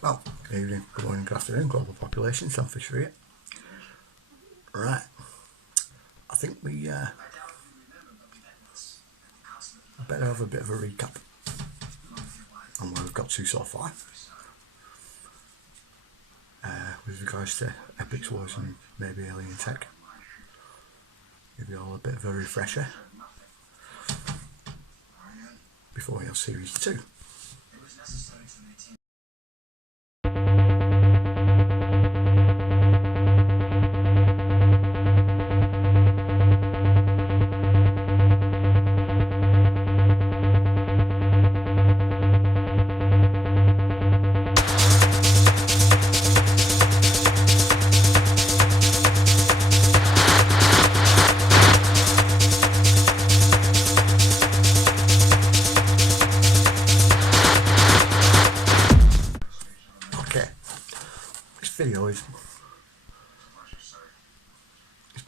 Well, good evening, good morning, good afternoon, global population, Sam Fisher here. Right, I think we better have a bit of a recap on where we've got to so far with regards to Epics Wars and maybe Alien Tech. Give you all a bit of a refresher before we have Series 2. Video is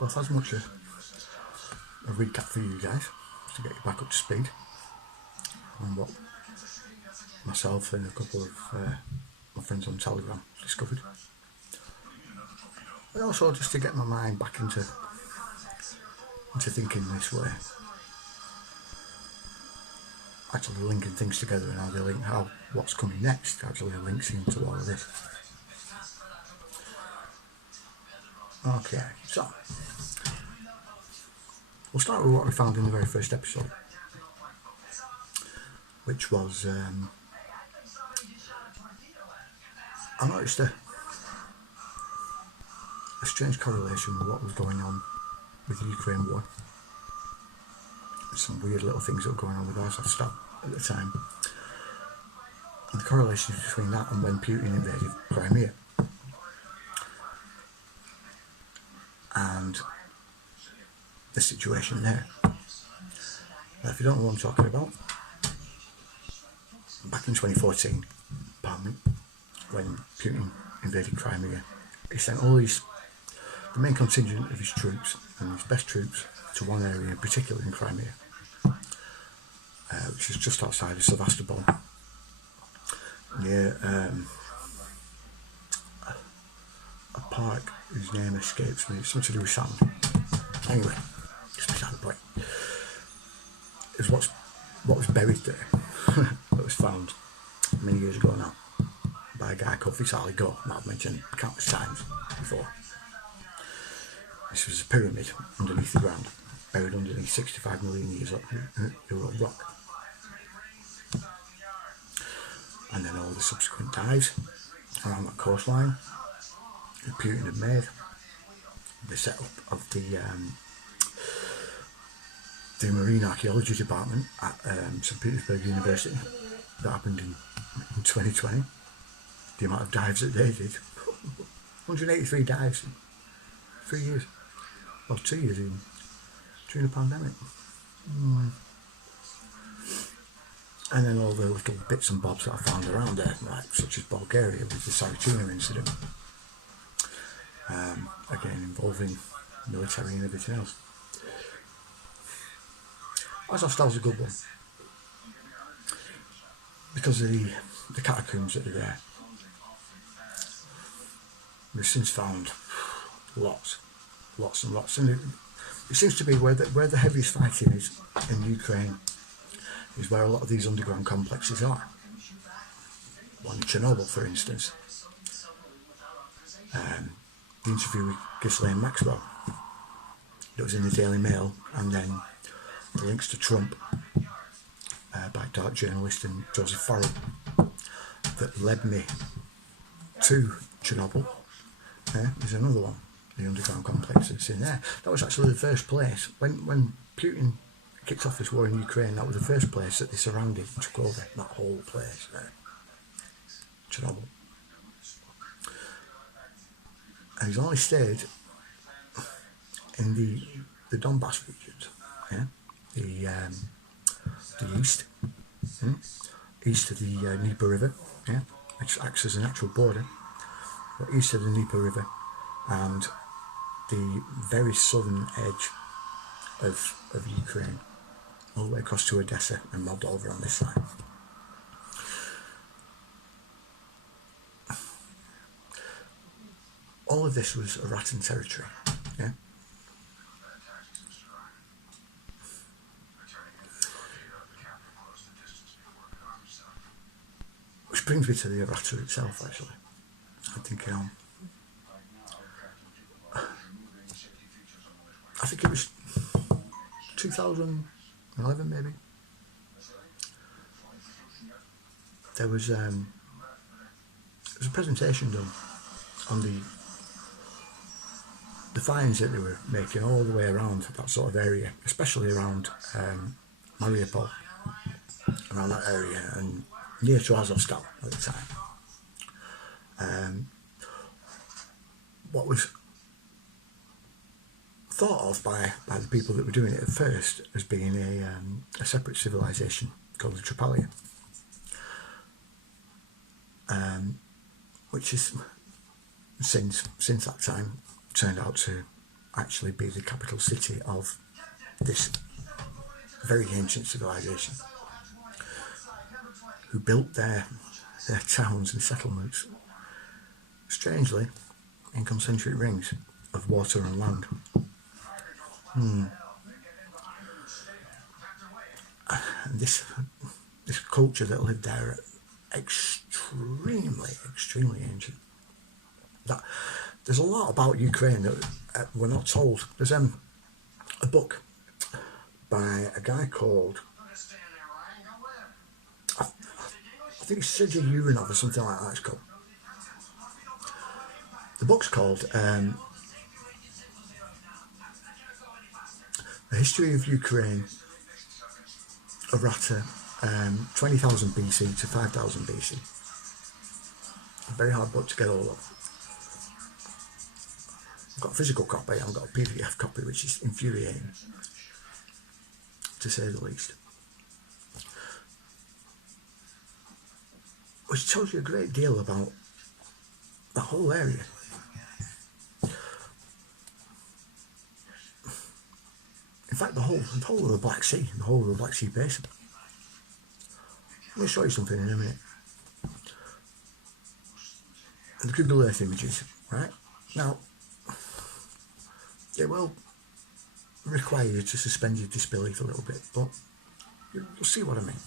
both as much a recap for you guys to get you back up to speed on what myself and a couple of my friends on Telegram discovered, but also just to get my mind back into thinking this way, actually linking things together and how they link, how what's coming next actually links into all of this. Okay, so we'll start with what we found in the very first episode, which was I noticed a strange correlation with what was going on with the Ukraine war. Some weird little things that were going on with Azovstal at the time, and the correlation between that and when Putin invaded Crimea. And the situation there. Now, if you don't know what I'm talking about, back in 2014, when Putin invaded Crimea, he sent all the main contingent of his troops and his best troops to one area in particular in Crimea, which is just outside of Sevastopol, near a park whose name escapes me. It's something to do with sound. Anyway, just beside the point. Is what was buried there that was found many years ago now by a guy called Fisher Odysee, that I've mentioned countless times before. This was a pyramid underneath the ground, buried underneath 65 million years old rock. And then all the subsequent dives around that coastline that Putin had made, the setup of the Marine Archaeology Department at St. Petersburg University that happened in 2020, the amount of dives that they did, 183 dives in 3 years, well 2 years even, during the pandemic. And then all the little bits and bobs that I found around there, like such as Bulgaria with the Saratuna incident, again involving military and everything else. Azovstal's a good one because of the catacombs that are there. We've since found lots and lots, and it seems to be where the heaviest fighting is in Ukraine is where a lot of these underground complexes are. One in Chernobyl, for instance. The interview with Ghislaine Maxwell that was in the Daily Mail, and then the links to Trump by dark journalist and Joseph Farrell that led me to Chernobyl. There's another one, the underground complex that's in there. That was actually the first place when Putin kicked off this war in Ukraine. That was the first place that they surrounded and took over, that whole place there, Chernobyl. And he's only stayed in the Donbass regions, the east, east of the Dnieper River, which acts as a natural border, but east of the Dnieper River, and the very southern edge of Ukraine, all the way across to Odessa and Moldova on this side. all of this was Arattan territory. Yeah. Which brings me to the Aratta itself, actually. I'm thinking, I think it was 2011 maybe. There was a presentation done on the finds that they were making all the way around that sort of area, especially around Mariupol, around that area, and near to Azovstal at the time. What was thought of by the people that were doing it at first as being a separate civilization called the Tripalia, which is since that time turned out to actually be the capital city of this very ancient civilization, who built their towns and settlements, strangely, in concentric rings of water and land. And this culture that lived there, extremely ancient. There's a lot about Ukraine that we're not told. There's a book by a guy called, I think it's Sergei Uranov or something like that it's called. The book's called The History of Ukraine, Aratta, 20,000 BC to 5,000 BC. A very hard book to get hold of. I've got a physical copy, I've got a PDF copy, which is infuriating, to say the least. Which tells you a great deal about the whole area. In fact, the whole of the Black Sea, the whole of the Black Sea Basin. Let me show you something in a minute. The Google Earth images, right? Now, it will require you to suspend your disbelief a little bit, but you'll see what I mean.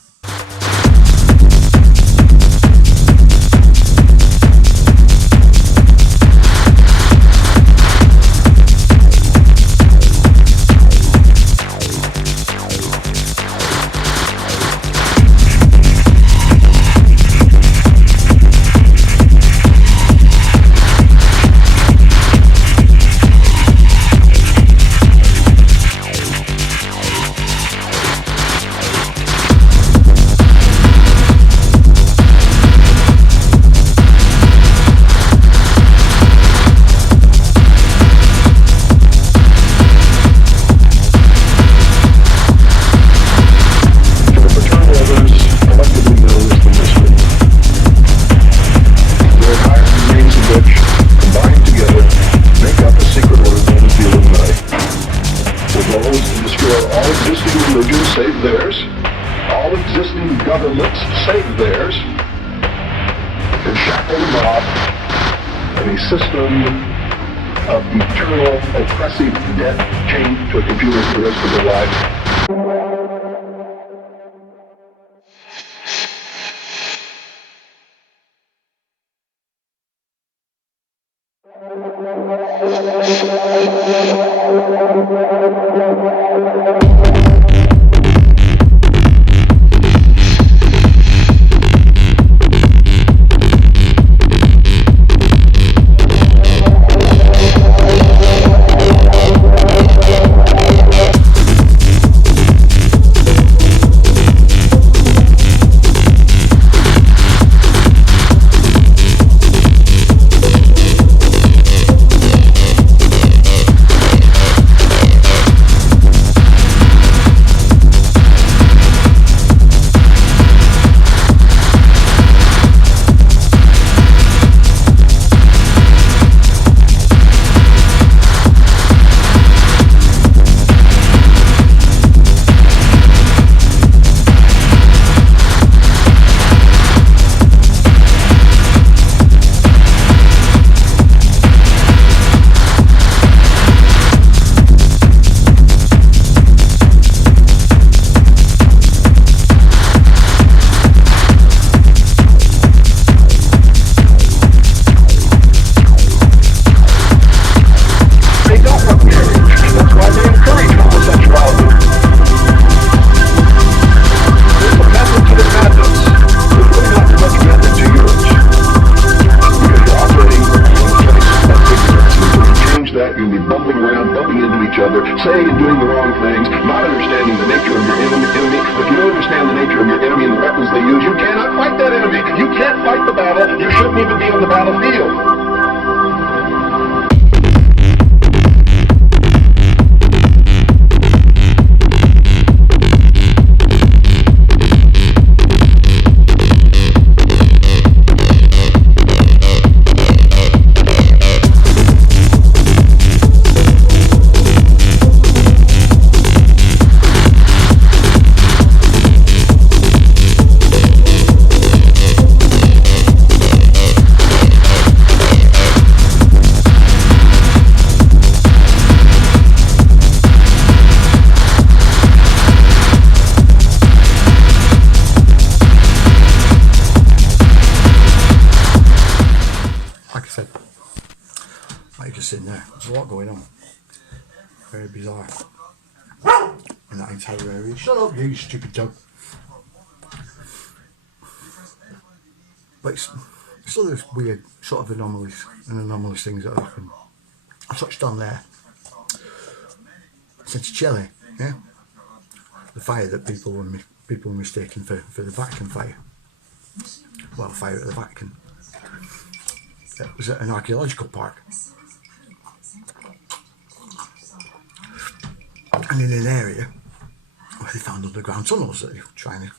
each other, saying and doing the wrong things, not understanding the nature of your enemy. If you don't understand the nature of your enemy and the weapons they use, you cannot fight that enemy. You can't fight the battle. You shouldn't even be on the battlefield. In there, there's a lot going on. Very bizarre in that entire area. Shut up, you stupid dog. But it's other weird sort of anomalous things that happen. I touched on there since Chile, yeah, the fire that people were mistaken for the Vatican fire. Well, fire at the Vatican. It was at an archaeological park. And in an area where they found underground tunnels that they were trying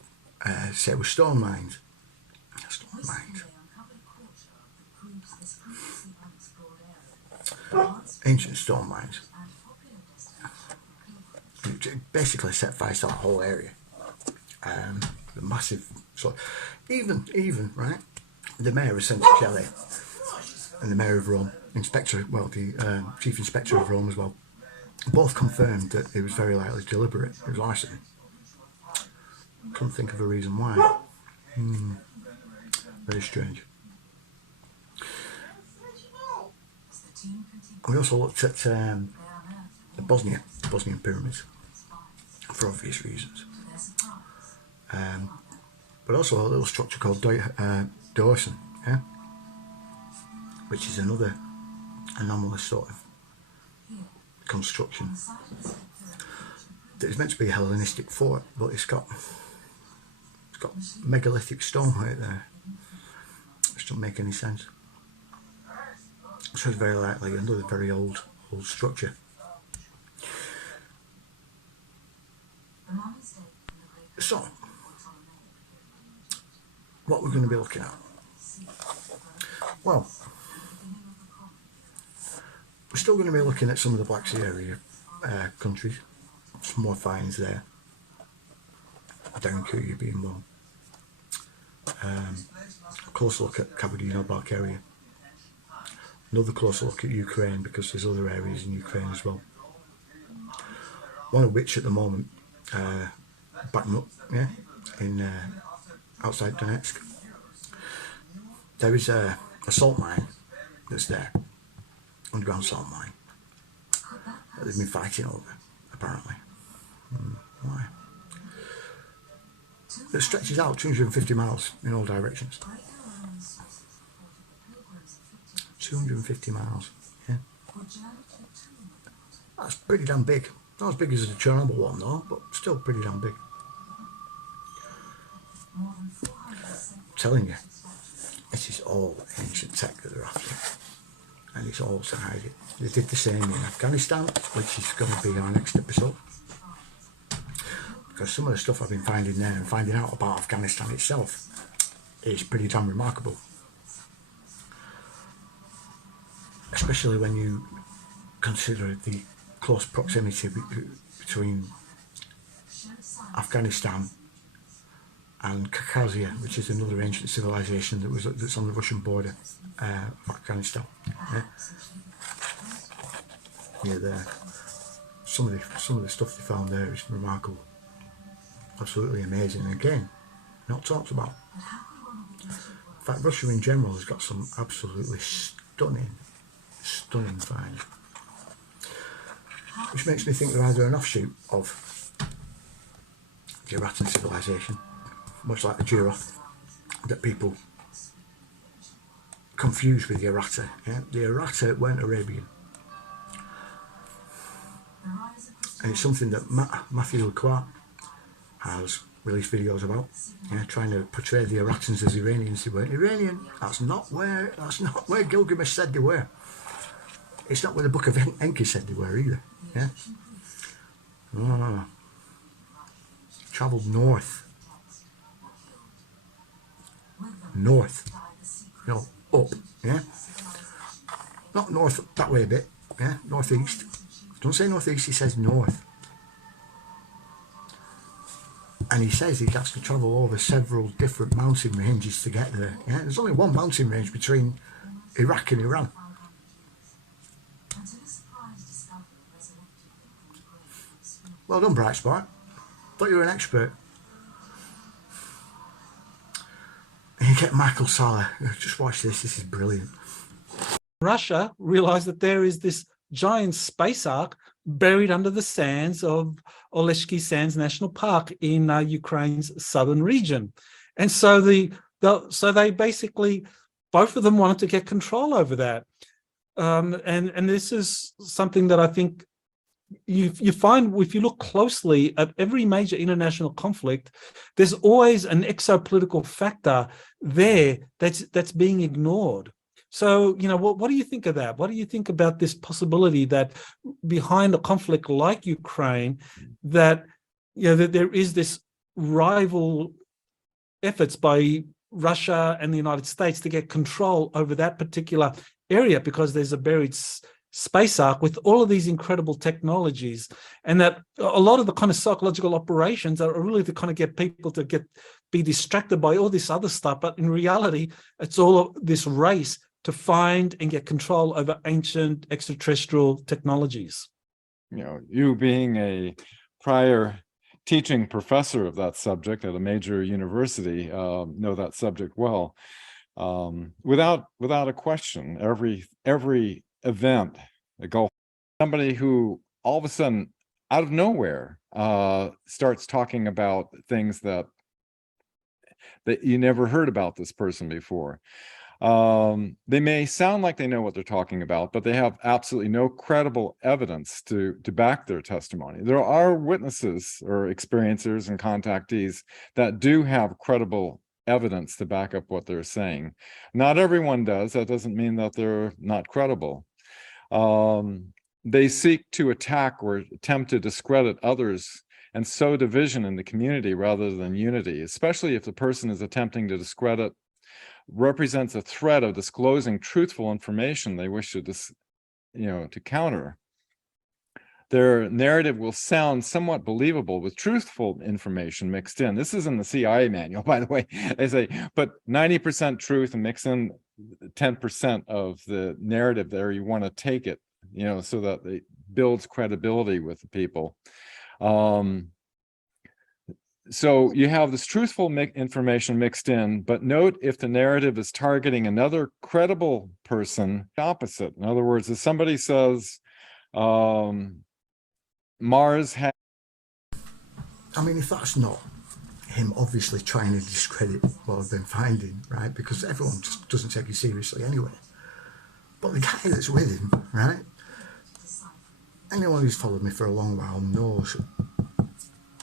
to say were stone mines. Ancient stone mines. It basically set fire to that whole area. The massive, so even right, the mayor of Central Chile and the mayor of Rome, the chief inspector of Rome as well, both confirmed that it was very likely deliberate. It was arson. Couldn't think of a reason why. Very strange. We also looked at the Bosnian pyramids for obvious reasons. But also a little structure called Dorsen, yeah? Which is another anomalous sort of construction. It's meant to be a Hellenistic fort, but it's got megalithic stone right there. It doesn't make any sense. So it's very likely another very old structure. So, what we're going to be looking at? Well, we're still going to be looking at some of the Black Sea area countries. Some more finds there. Daniel being one. A close look at Kabardino-Balkaria. Another closer look at Ukraine, because there's other areas in Ukraine as well. One of which at the moment, Bakhmut, yeah, in outside Donetsk. There is a salt mine that's there, underground salt mine, that they've been fighting over, apparently. Why? That stretches out 250 miles in all directions. 250 miles, yeah. That's pretty damn big. Not as big as the Chernobyl one though, but still pretty damn big. I'm telling you, this is all ancient tech that they're after. And it's all to hide it. They did the same in Afghanistan, which is going to be our next episode. Because some of the stuff I've been finding there and finding out about Afghanistan itself is pretty damn remarkable. Especially when you consider the close proximity between Afghanistan and Khazarsia, which is another ancient civilization that's on the Russian border of Afghanistan. Yeah, there. Some of the stuff they found there is remarkable, absolutely amazing. And again, not talked about. In fact, Russia in general has got some absolutely stunning finds, which makes me think they're either an offshoot of the Arattan civilization, much like the Jiroth, that people confuse with the Aratta. Yeah? The Aratta weren't Arabian. And it's something that Matthew Dechamps has released videos about, trying to portray the Arattans as Iranians. They weren't Iranian. That's not where Gilgamesh said they were. It's not where the Book of Enki said they were either. Yeah. Travelled north. No, up. Yeah. Not north that way a bit. Yeah. Northeast. Don't say northeast. He says north. And he says he has to travel over several different mountain ranges to get there. Yeah, there's only one mountain range between Iraq and Iran. Well done, Bright Spot. Thought you were an expert. And you get Michael Salah. Just watch this. This is brilliant. Russia realized that there is this giant space ark buried under the sands of Oleshki Sands National Park in Ukraine's southern region. And so they basically, both of them wanted to get control over that. And this is something that I think you find if you look closely at every major international conflict, there's always an exopolitical factor there that's being ignored. So, what do you think of that? What do you think about this possibility that behind a conflict like Ukraine, that that there is this rival efforts by Russia and the United States to get control over that particular area because there's a buried space ark with all of these incredible technologies, and that a lot of the kind of psychological operations are really to kind of get people to be distracted by all this other stuff, but in reality, it's all of this race to find and get control over ancient extraterrestrial technologies. You being a prior teaching professor of that subject at a major university, know that subject well. Without a question, every event, a Gulf, somebody who all of a sudden, out of nowhere, starts talking about things that you never heard about this person before. They may sound like they know what they're talking about, but they have absolutely no credible evidence to back their testimony. There are witnesses or experiencers and contactees that do have credible evidence to back up what they're saying. Not everyone does. That doesn't mean that they're not credible. They seek to attack or attempt to discredit others and sow division in the community rather than unity, especially if the person is attempting to discredit represents a threat of disclosing truthful information they wish to counter. Their narrative will sound somewhat believable with truthful information mixed in. This is in the CIA manual, by the way. They say, put 90% truth and mix in 10% of the narrative there. You want to take it, so that it builds credibility with the people. So you have this truthful information mixed in, but note if the narrative is targeting another credible person, opposite. In other words, if somebody says Mars had... if that's not him obviously trying to discredit what I've been finding, right? Because everyone just doesn't take you seriously anyway. But the guy that's with him, right? Anyone who's followed me for a long while knows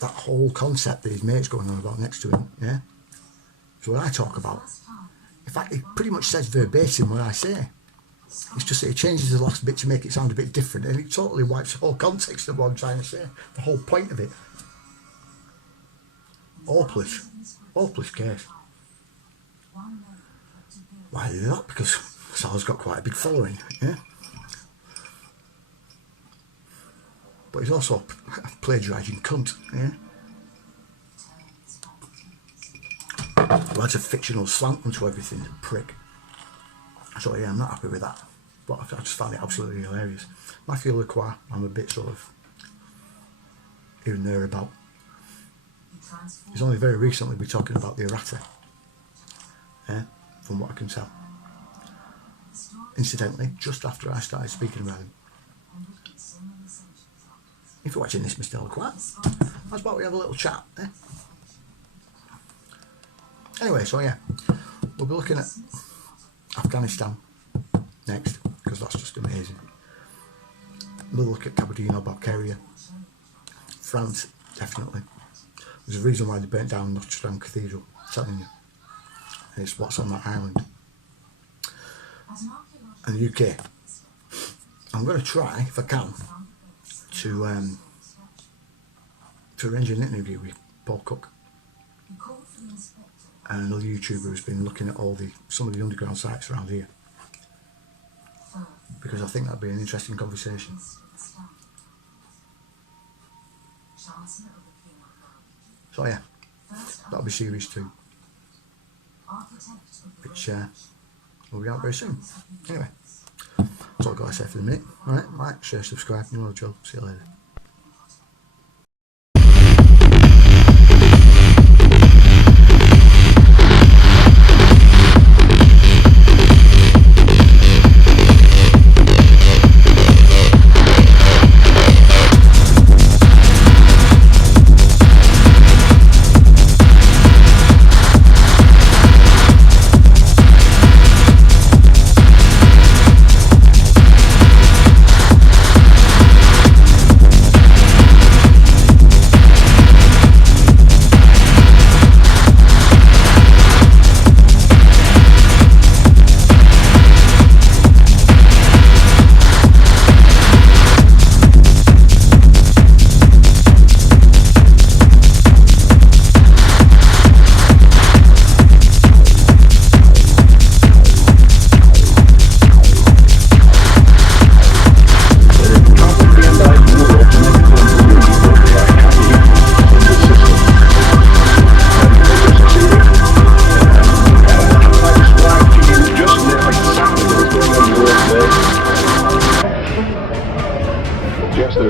that whole concept that his mate's going on about next to him, yeah? So what I talk about. In fact, it pretty much says verbatim what I say. It's just that he changes the last bit to make it sound a bit different, and it totally wipes the whole context of what I'm trying to say, the whole point of it. Hopeless case. Why do that? Because Sal's got quite a big following, yeah? But he's also a plagiarising cunt, yeah? Who adds a fictional slant onto everything, prick. So yeah, I'm not happy with that. But I just found it absolutely hilarious. Matthew Dechamps, I'm a bit sort of here and there about. He's only very recently been talking about the Aratta, yeah, from what I can tell. Incidentally, just after I started speaking about him. If you're watching this, Mr. Dechamps, how's about we have a little chat, eh? Anyway, so yeah, we'll be looking at Afghanistan next, because that's just amazing. We'll look at Kabardino-Balkaria, France, definitely. There's a reason why they burnt down Notre Dame Cathedral, I'm telling you. It's what's on that island. And the UK. I'm going to try, if I can, to arrange an interview with Paul Cook, another YouTuber who's been looking at some of the underground sites around here, because I think that'd be an interesting conversation. So yeah, that'll be series 2, which will be out very soon. Anyway, that's all I've got to say for the minute. Alright, like, share, subscribe, you know the drill. See you later.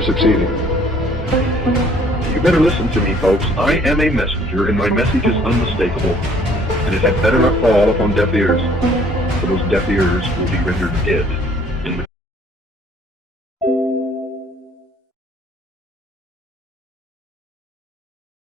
Succeeding. You better listen to me, folks. I am a messenger, and my message is unmistakable, and it had better not fall upon deaf ears, for those deaf ears will be rendered dead.